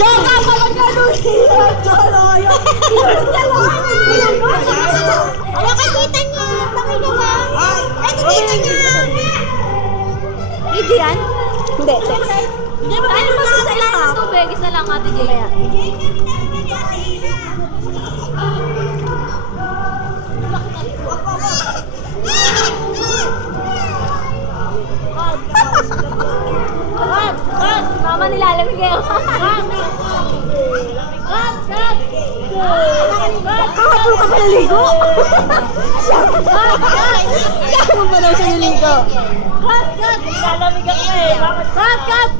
Joga pa lang nga doon. Joloyo. Wala kakita niya. Bakit na ba? Ay, kakita niya. Hindi yan? Hindi. Hindi mo tayo sa ilang ng tubig. Isa lang, Ate Jay. Mama, nilalamig kayo. Kahapon ka pa naligo? Kahapon pa daw siya naligo. Nilalamig ako eh. Cut! Cut!